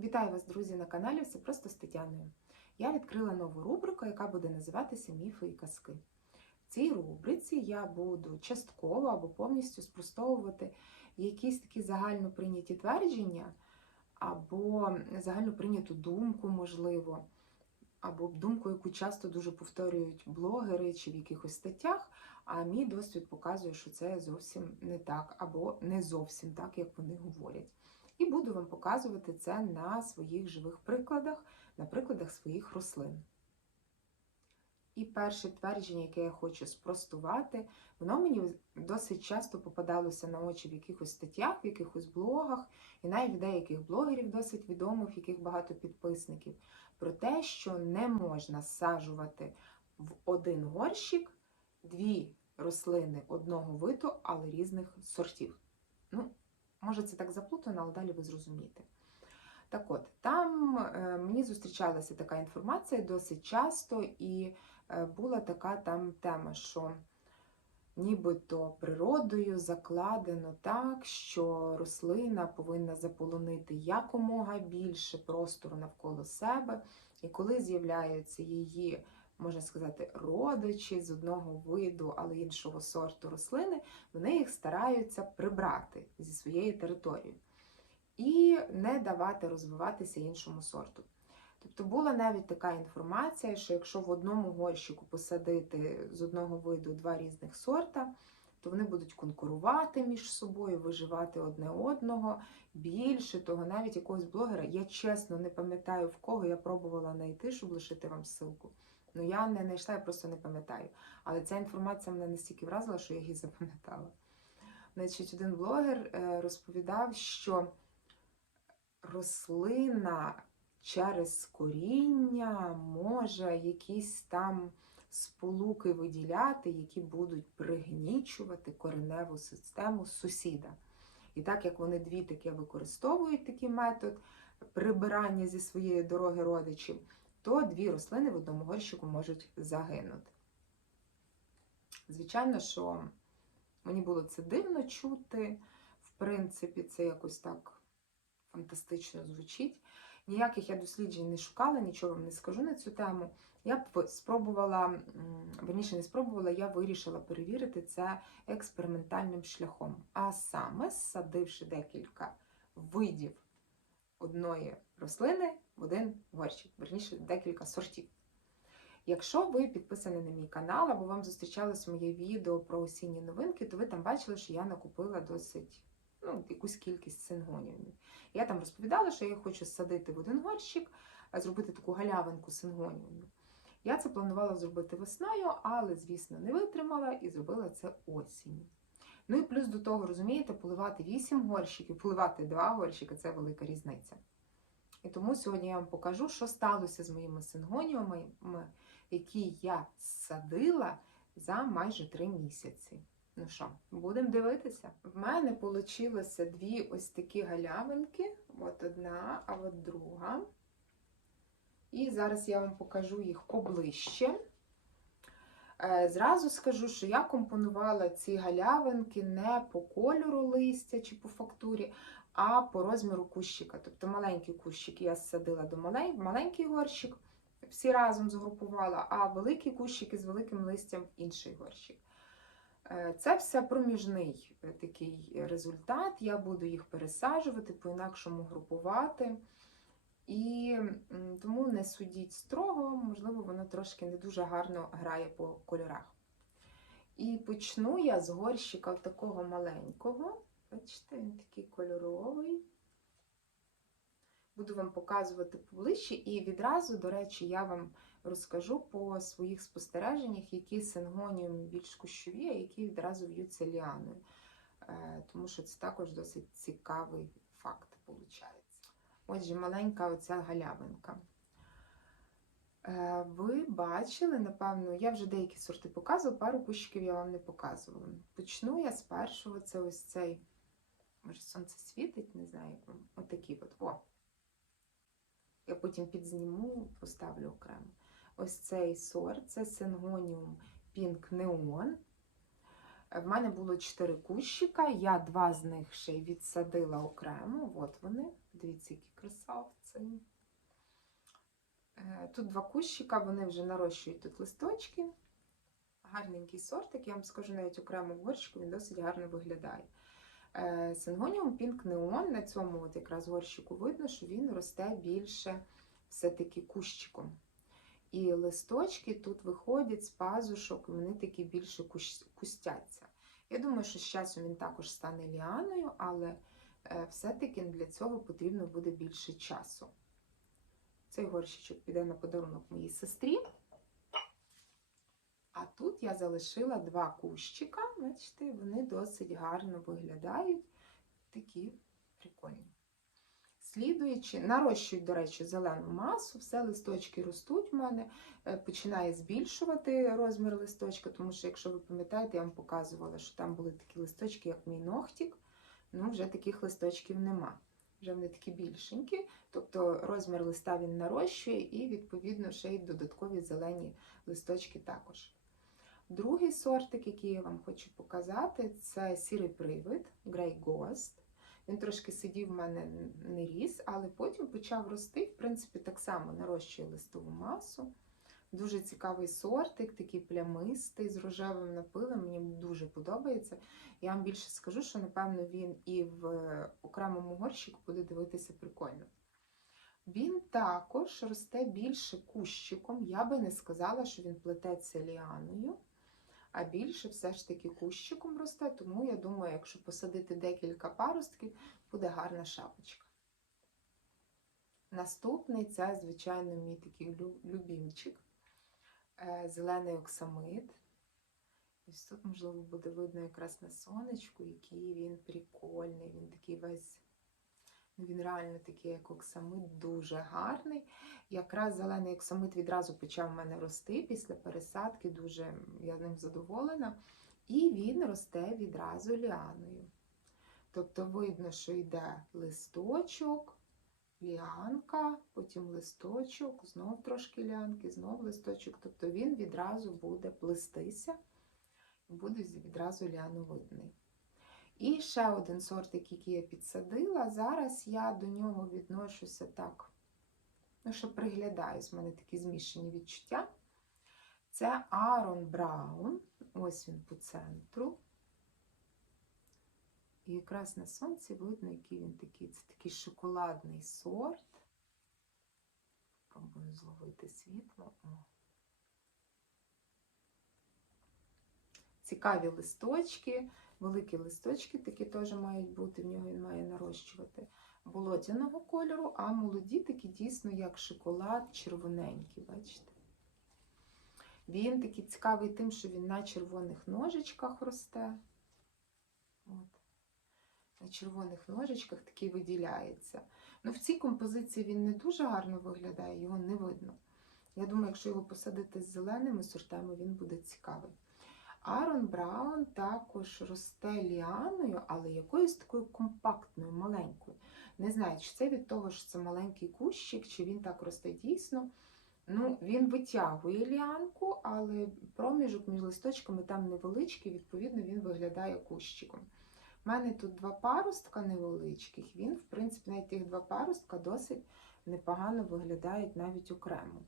Вітаю вас, друзі, на каналі Все просто з Тетяною. Я відкрила нову рубрику, яка буде називатися Міфи і казки. В цій рубриці я буду частково або повністю спростовувати якісь такі загально прийняті твердження, або загально прийняту думку, можливо, або думку, яку часто дуже повторюють блогери чи в якихось статтях. А мій досвід показує, що це зовсім не так, або не зовсім так, як вони говорять. І буду вам показувати це на своїх живих прикладах, на прикладах своїх рослин. І перше твердження, яке я хочу спростувати, воно мені досить часто попадалося на очі в якихось статтях, в якихось блогах, і навіть в деяких блогерів досить відомих, яких багато підписників, про те, що не можна саджувати в один горщик дві рослини одного виду, але різних сортів. Ну, Може, це так заплутано, але далі ви зрозумієте. Так от, там е, мені зустрічалася така інформація досить часто, і е, була така там тема, що нібито природою закладено так, що рослина повинна заполонити якомога більше простору навколо себе, і коли з'являються її, можна сказати, родичі з одного виду, але іншого сорту рослини, вони їх стараються прибрати зі своєї території і не давати розвиватися іншому сорту. Тобто була навіть така інформація, що якщо в одному горщику посадити з одного виду два різних сорта, то вони будуть конкурувати між собою, виживати одне одного. Більше того, навіть якогось блогера, я чесно не пам'ятаю, в кого я пробувала знайти, щоб лишити вам ссылку. Ну, я не знайшла, я просто не пам'ятаю. Але ця інформація мене настільки вразила, що я її запам'ятала. Значить, один блогер е, розповідав, що рослина через коріння може якісь там сполуки виділяти, які будуть пригнічувати кореневу систему сусіда. І так як вони дві таке використовують такий метод прибирання зі своєї дороги родичів, то дві рослини в одному горщику можуть загинути. Звичайно, що мені було це дивно чути. В принципі, це якось так фантастично звучить. Ніяких я досліджень не шукала, нічого вам не скажу на цю тему. Я спробувала, верніше не спробувала, я вирішила перевірити це експериментальним шляхом. А саме садивши декілька видів одної рослини в один горщик, верніше декілька сортів. Якщо ви підписані на мій канал, або вам зустрічалось моє відео про осінні новинки, то ви там бачили, що я накупила досить ну, якусь кількість сингоніумів. Я там розповідала, що я хочу садити в один горщик, зробити таку галявинку сингоніумів. Я це планувала зробити весною, але, звісно, не витримала і зробила це осінню. Ну і плюс до того, розумієте, поливати 8 горщиків, поливати 2 горщики це велика різниця. І тому сьогодні я вам покажу, що сталося з моїми сингоніумами, які я садила за майже 3 місяці. Ну що, будемо дивитися? В мене вийшло дві ось такі галявинки. От одна, а от друга. І зараз я вам покажу їх поближче. Зразу скажу, що я компонувала ці галявинки не по кольору листя чи по фактурі, а по розміру кущика. Тобто маленький кущик я зсадила до малень... маленький горщик, всі разом згрупувала, а великі кущики з великим листям інший горщик. Це все проміжний такий результат. Я буду їх пересаджувати, по-інакшому групувати. І тому не судіть строго, можливо, трошки не дуже гарно грає по кольорах. І почну я з горщика такого маленького. Бачите, він такий кольоровий. Буду вам показувати поближче, і відразу, до речі, я вам розкажу по своїх спостереженнях, які сингоніуми більш кущові, а які відразу в'ються ліаною. Тому що це також досить цікавий факт, виходить. Отже, маленька оця галявинка. Ви бачили, напевно, я вже деякі сорти показувала, пару кущиків я вам не показувала. Почну я спершу це ось цей, може, сонце світить, не знаю. Отакий от. О! Я потім підзніму, поставлю окремо. Ось цей сорт це сингоніум Pink Neon. Е, В мене було 4 кущика, я два з них ще й відсадила окремо. От вони. Дивіться, які красавці. Е, Тут два кущика, вони вже нарощують тут листочки. Гарненький сортик, я вам скажу, навіть окремо в горщику він досить гарно виглядає. Е, Сингоніум Pink Neon на цьому от якраз горщику видно, що він росте більше все-таки кущиком. І листочки тут виходять з пазушок, вони такі більше кустяться. Я думаю, що з часом він також стане ліаною, але е, все-таки для цього потрібно буде більше часу. Цей горщичок піде на подарунок моїй сестрі. А тут я залишила два кущика. Бачите, вони досить гарно виглядають. Такі прикольні. Слідуючи, нарощують, до речі, зелену масу, все листочки ростуть в мене, е, починає збільшувати розмір листочка, тому що, якщо ви пам'ятаєте, я вам показувала, що там були такі листочки, як мій ногтік. Ну, вже таких листочків нема. Вже вони такі більшенькі, тобто розмір листа він нарощує і, відповідно, ще й додаткові зелені листочки також. Другий сортик, який я вам хочу показати, це сірий привид Grey Ghost. Він трошки сидів в мене не ріс, але потім почав рости. В принципі, так само нарощує листову масу. Дуже цікавий сортик, такий плямистий, з рожевим напилом. Мені дуже подобається. Я вам більше скажу, що, напевно, він і в окремому горщику буде дивитися прикольно. Він також росте більше кущиком. Я би не сказала, що він плететься ліаною, а більше все ж таки кущиком росте, тому я думаю, якщо посадити декілька паростків, буде гарна шапочка. Наступний це, звичайно, мій такий лю- любімчик. Е, Зелений оксамит. Ось тут, можливо, буде видно якраз на сонечку, який він прикольний. Він такий весь, ну він реально такий, як оксамит, дуже гарний. Якраз зелений оксамит відразу почав в мене рости після пересадки, дуже я ним задоволена. І він росте відразу ліаною. Тобто видно, що йде листочок, ліанка, потім листочок, знов трошки ліанки, знов листочок. Тобто він відразу буде плестися буде відразу ліановидний. І ще один сортик, який я підсадила. Зараз я до нього відношуся так, ну, що приглядаюсь, в мене такі змішані відчуття. Це Аарон Браун. Ось він по центру. І якраз на сонці видно, який він такий. Це такий шоколадний сорт. Пробую зловити світло. О. Цікаві листочки, великі листочки такі теж мають бути, в нього він має нарощувати болотяного кольору, а молоді такі дійсно як шоколад червоненький, бачите? Він такий цікавий тим, що він на червоних ножичках росте. От. На червоних ножичках такий виділяється. Ну, в цій композиції він не дуже гарно виглядає, його не видно. Я думаю, якщо його посадити з зеленими сортами, він буде цікавий. Арон Браун також росте ліаною, але якоюсь такою компактною, маленькою. Не знаю, чи це від того, що це маленький кущик, чи він так росте дійсно. Ну, він витягує ліанку, але проміжок між листочками там невеличкий, відповідно, він виглядає кущиком. У мене тут два паростка невеличких. Він, в принципі, навіть тих два паростка досить непогано виглядають навіть окремо.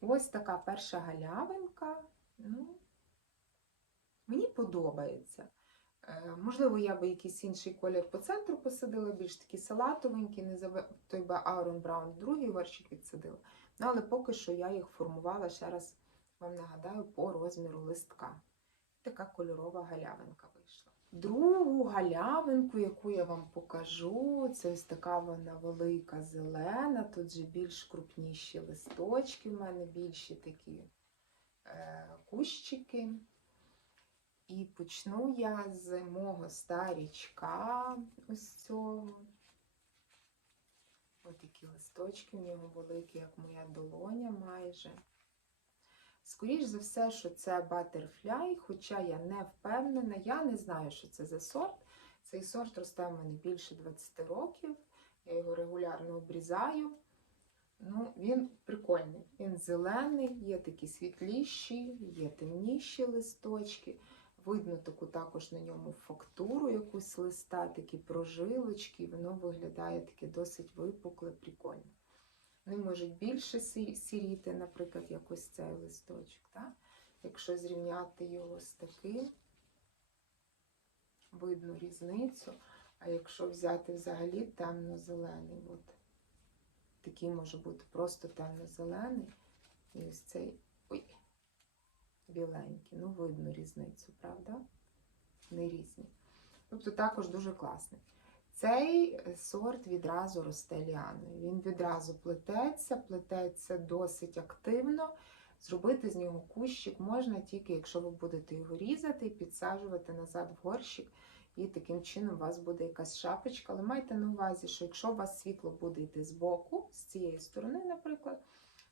Ось така перша галявинка. Ну, мені подобається. Е, Можливо, я би якийсь інший колір по центру посадила, більш такий салатовенький, не заб... той би Aaron Brown другий горщик відсадила. Ну, але поки що я їх формувала, ще раз вам нагадаю, по розміру листка. Така кольорова галявинка вийшла. Другу галявинку, яку я вам покажу, це ось така вона велика зелена. Тут же більш крупніші листочки в мене, більші такі е, кущики. І почну я з мого старічка ось цього. Ось такі листочки в нього великі, як моя долоня майже. Скоріш за все, що це Butterfly, хоча я не впевнена, я не знаю, що це за сорт. Цей сорт росте в мене більше 20 років, я його регулярно обрізаю. Ну, він прикольний. Він зелений, є такі світліші, є темніші листочки. Видно таку також на ньому фактуру якусь листа, такі прожилочки, воно виглядає таке досить випукле, прикольно. Вони можуть більше сіріти, наприклад, як ось цей листочок. Так? Якщо зрівняти його з таким, видно різницю. А якщо взяти взагалі темно-зелений, от такий може бути просто темно-зелений, і ось цей ой, біленький. Ну, видно різницю, правда? Не різні. Тобто також дуже класний. Цей сорт відразу росте ліаною. Він відразу плететься, плететься досить активно. Зробити з нього кущик можна тільки, якщо ви будете його різати і підсаджувати назад в горщик, і таким чином у вас буде якась шапочка. Але майте на увазі, що якщо у вас світло буде йти з боку, з цієї сторони, наприклад,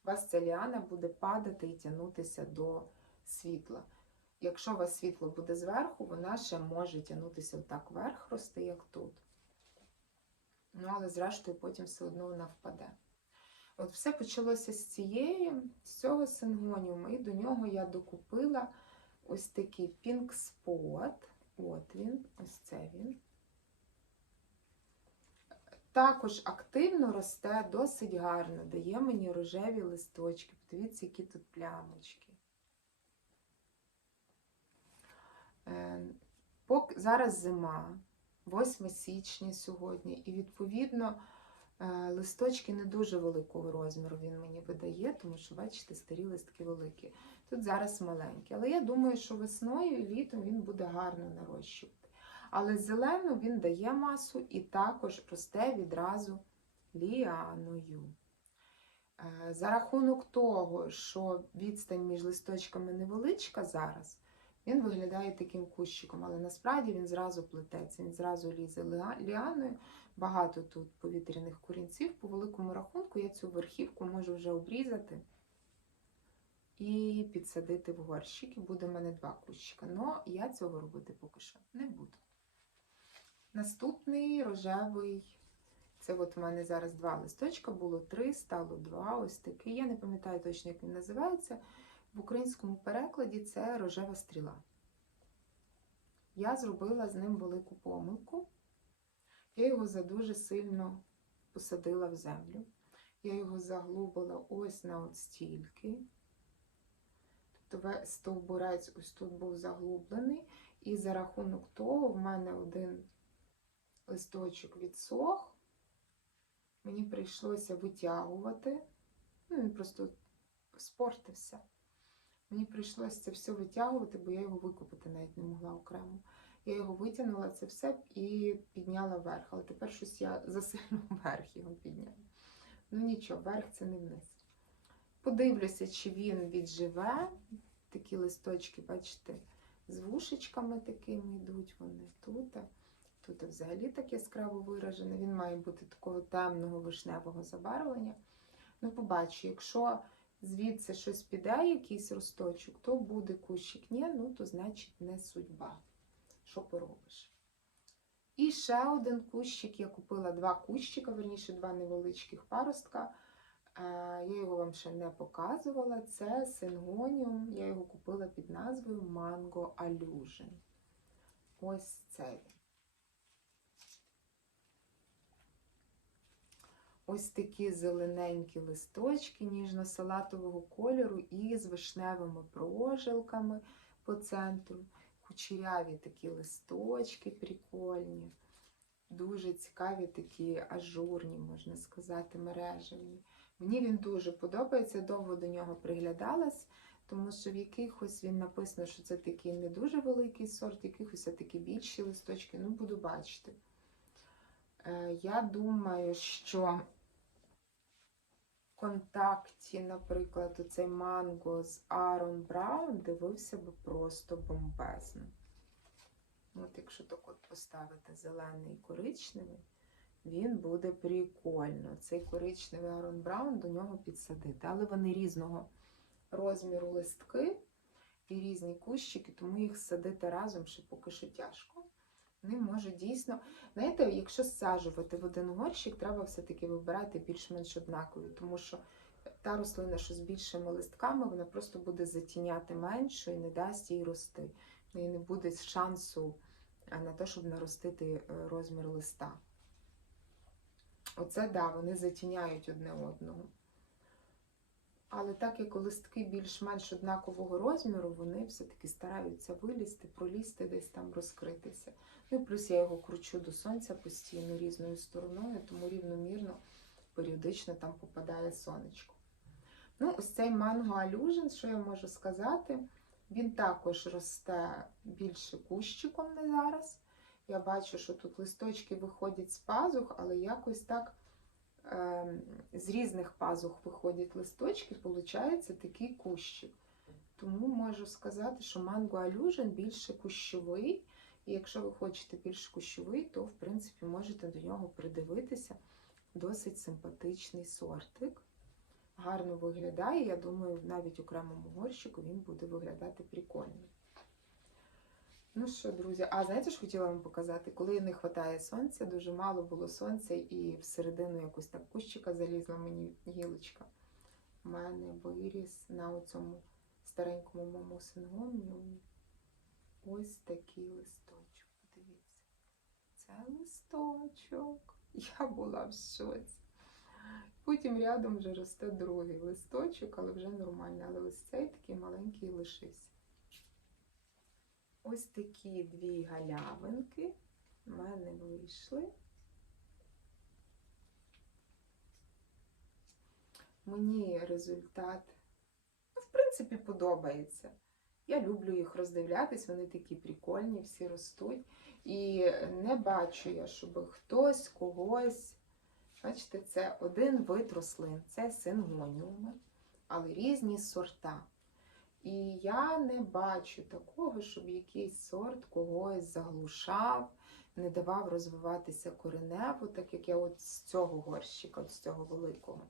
у вас ця ліана буде падати і тягнутися до світла. Якщо у вас світло буде зверху, вона ще може тягнутися отак вверх, рости, як тут. Ну, але зрештою потім все одно вона впаде. От все почалося з цієї, з цього сингоніуму, і до нього я докупила ось такий Pink Spot. От він, ось це він. Також активно росте, досить гарно, дає мені рожеві листочки. Подивіться, які тут плямочки. Е, Зараз зима, 8 січня сьогодні, і відповідно е, листочки не дуже великого розміру він мені видає, тому що, бачите, старі листки великі. Тут зараз маленькі. Але я думаю, що весною і літом він буде гарно нарощувати. Але зелену він дає масу і також росте відразу ліаною. Е, За рахунок того, що відстань між листочками невеличка зараз, він виглядає таким кущиком, але насправді він зразу плететься, він зразу лізе ліаною. Багато тут повітряних корінців. По великому рахунку я цю верхівку можу вже обрізати і підсадити в горщик. І буде в мене два кущика. Але я цього робити поки що не буду. Наступний рожевий. Це от в мене зараз два листочка, було три, стало два. Ось такий. Я не пам'ятаю точно, як він називається. В українському перекладі це рожева стріла. Я зробила з ним велику помилку. Я його задуже сильно посадила в землю. Я його заглубила ось на от стільки. Тобто стовбурець ось тут був заглублений. І за рахунок того в мене один листочок відсох. Мені прийшлося витягувати. Ну, він просто спортився. Мені прийшлося це все витягувати, бо я його викопати навіть не могла окремо. Я його витягнула це все і підняла вверх. Але тепер щось я засильно вверх його підняла. Ну нічого, вверх це не вниз. Подивлюся, чи він відживе. Такі листочки, бачите, з вушечками такими йдуть вони тут. Тут взагалі так яскраво виражене. Він має бути такого темного вишневого забарвлення. Ну, побачу, якщо звідси щось піде, якийсь росточок, то буде кущик. Ні, ну то значить не судьба. Що поробиш? І ще один кущик. Я купила два кущика, верніше, два невеличких паростка. Я його вам ще не показувала. Це сингоніум. Я його купила під назвою Mango Allusion. Ось цей. Ось такі зелененькі листочки ніжно-салатового кольору і з вишневими прожилками по центру. Кучеряві такі листочки прикольні. Дуже цікаві такі ажурні, можна сказати, мережеві. Мені він дуже подобається, довго до нього приглядалась, тому що в якихось він написано, що це такий не дуже великий сорт, якихось такі більші листочки. Ну, буду бачити. Е, Я думаю, що контакті, наприклад, оцей манго з Аарон Браун дивився би просто бомбезно. От якщо так от поставити зелений і коричневий, він буде прикольно. Цей коричневий Аарон Браун до нього підсадити. Але вони різного розміру листки і різні кущики, тому їх садити разом ще поки що тяжко. Вони можуть дійсно, знаєте, якщо саджувати в один горщик, треба все-таки вибирати більш-менш однакові, тому що та рослина, що з більшими листками, вона просто буде затіняти меншу і не дасть їй рости. І не буде шансу на те, щоб наростити е, розмір листа. Оце да, вони затіняють одне одного. Але так як листки більш-менш однакового розміру, вони все-таки стараються вилізти, пролізти, десь там розкритися. Ну і плюс я його кручу до сонця постійно різною стороною, тому рівномірно, періодично там попадає сонечко. Ну, ось цей манго алюжен, що я можу сказати, він також росте більше кущиком не зараз. Я бачу, що тут листочки виходять з пазух, але якось так з різних пазух виходять листочки, виходить такий кущик. Тому можу сказати, що манго алюжен більше кущовий. І якщо ви хочете більш кущовий, то в принципі можете до нього придивитися. Досить симпатичний сортик. Гарно виглядає. Я думаю, навіть окремому горщику він буде виглядати прикольно. Ну що, друзі, а знаєте, що хотіла вам показати? Коли не вистачає сонця, дуже мало було сонця, і всередину якось так кущика залізла мені гілочка. У мене виріс на цьому старенькому моєму сингоніумі ось такий листочок. Подивіться, це листочок. Я була в шоці. Потім рядом вже росте другий листочок, але вже нормальний. Але ось цей такий маленький лишився. Ось такі дві галявинки в мене вийшли. Мені результат, ну, в принципі, подобається. Я люблю їх роздивлятись, вони такі прикольні, всі ростуть. І не бачу я, щоб хтось когось. Бачите, це один вид рослин, це сингоніуми, але різні сорта. І я не бачу такого, щоб якийсь сорт когось заглушав, не давав розвиватися коренево, так як я от з цього горщика, з цього великого.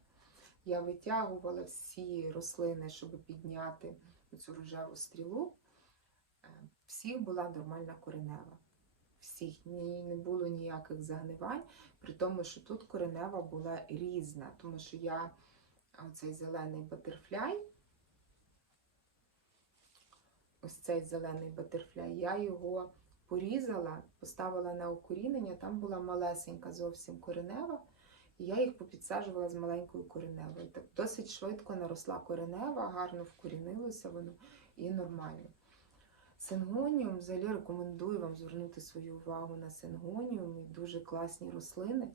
Я витягувала всі рослини, щоб підняти цю рожеву стрілу. Е, Всіх була нормальна коренева. Всіх не було ніяких загнивань, при тому, що тут коренева була різна, тому що я оцей зелений батерфляй, ось цей зелений батерфляй, я його порізала, поставила на укорінення, там була малесенька зовсім коренева, і я їх попідсаджувала з маленькою кореневою. Так досить швидко наросла коренева, гарно вкорінилося воно і нормально. Сингоніум, взагалі рекомендую вам звернути свою увагу на сингоніум. Дуже класні рослини,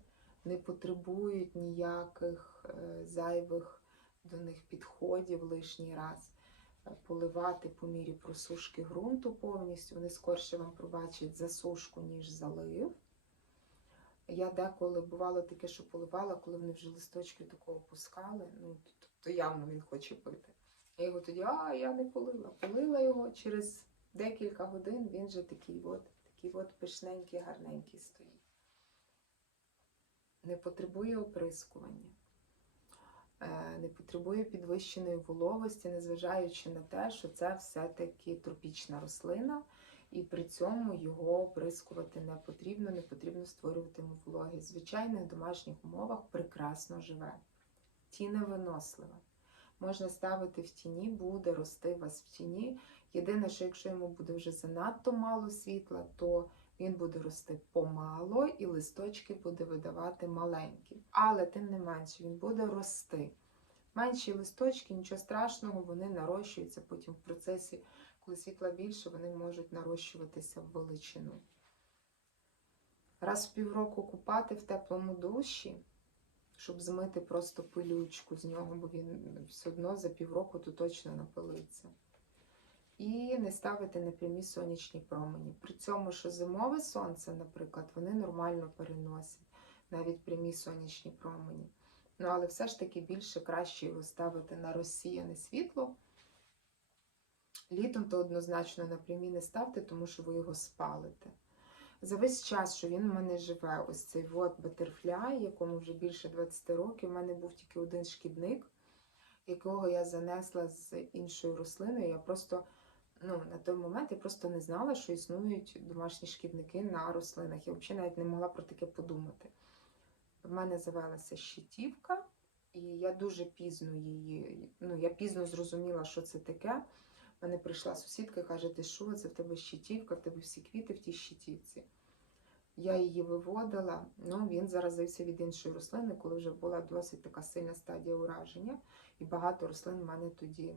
не потребують ніяких е, зайвих до них підходів лишній раз. Поливати по мірі просушки ґрунту повністю. Вони скорше вам пробачать засушку, ніж залив. Я деколи бувало таке, що поливала, коли вони вже листочки такого пускали, ну, то, то явно він хоче пити. Я його тоді, а я не полила. Полила його через декілька годин він же такий от, такий от пишненький, гарненький стоїть. Не потребує оприскування, не потребує підвищеної вологості, незважаючи на те, що це все-таки тропічна рослина, і при цьому його оприскувати не потрібно, не потрібно створювати йому вологість. В звичайних домашніх умовах прекрасно живе, тіневинослива. Можна ставити в тіні, буде рости вас в тіні. Єдине, що якщо йому буде вже занадто мало світла, то він буде рости помало і листочки буде видавати маленькі. Але тим не менше він буде рости. Менші листочки, нічого страшного, вони нарощуються потім в процесі, коли світла більше, вони можуть нарощуватися в величину. Раз в півроку купати в теплому душі, щоб змити просто пилючку з нього, бо він все одно за півроку то точно напилиться і не ставити на прямі сонячні промені. При цьому, що зимове сонце, наприклад, вони нормально переносять навіть прямі сонячні промені. Ну, але все ж таки більше краще його ставити на розсіяне світло. Літом то однозначно на прямі не ставте, тому що ви його спалите. За весь час, що він у мене живе, ось цей вот батерфляй, якому вже більше 20 років, у мене був тільки один шкідник, якого я занесла з іншою рослиною. Я просто ну, на той момент я просто не знала, що існують домашні шкідники на рослинах. Я взагалі навіть не могла про таке подумати. В мене завелася щитівка, і я дуже пізно її, ну, я пізно зрозуміла, що це таке. В мене прийшла сусідка і каже, ти що, це в тебе щитівка, в тебе всі квіти в тій щитівці. Я її виводила, ну він заразився від іншої рослини, коли вже була досить така сильна стадія ураження, і багато рослин в мене тоді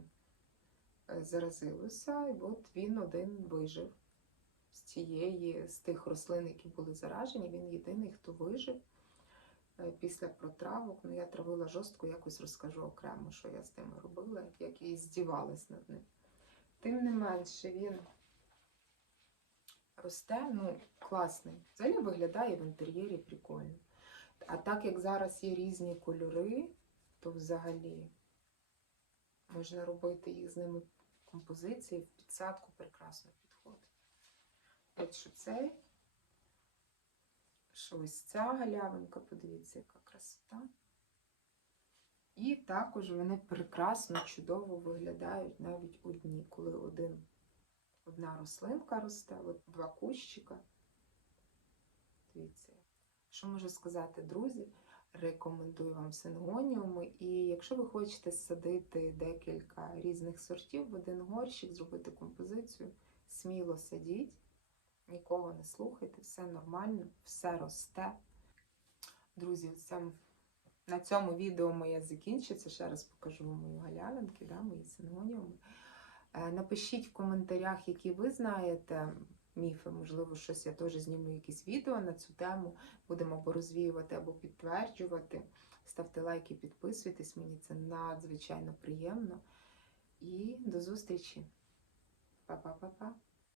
заразилося, і от він один вижив з цієї, з тих рослин, які були заражені, він єдиний, хто вижив е, після протравок. Ну, я травила жорстко, якось розкажу окремо, що я з ними робила, як і здівалась над ним. Тим не менше, він росте, ну, класний. Взагалі виглядає в інтер'єрі прикольно. А так як зараз є різні кольори, то взагалі можна робити їх з ними композиції, в підсадку прекрасно підходить. От що цей, що ось ця галявинка, подивіться, яка красота. І також вони прекрасно, чудово виглядають навіть одні, коли один, одна рослинка росте, от два кущика. Дивіться. Що можу сказати, друзі? Рекомендую вам сингоніуми. І якщо ви хочете садити декілька різних сортів в один горщик, зробити композицію, сміло садіть, нікого не слухайте, все нормально, все росте. Друзі, це, на цьому відео моє закінчиться. Ще раз покажу вам мої галявинки, да, мої сингоніуми. Е, Напишіть в коментарях, які ви знаєте міфи, можливо, щось я теж зніму якісь відео на цю тему. Будемо або розвіювати, або підтверджувати. Ставте лайки, підписуйтесь, мені це надзвичайно приємно. І до зустрічі. Па-па-па-па.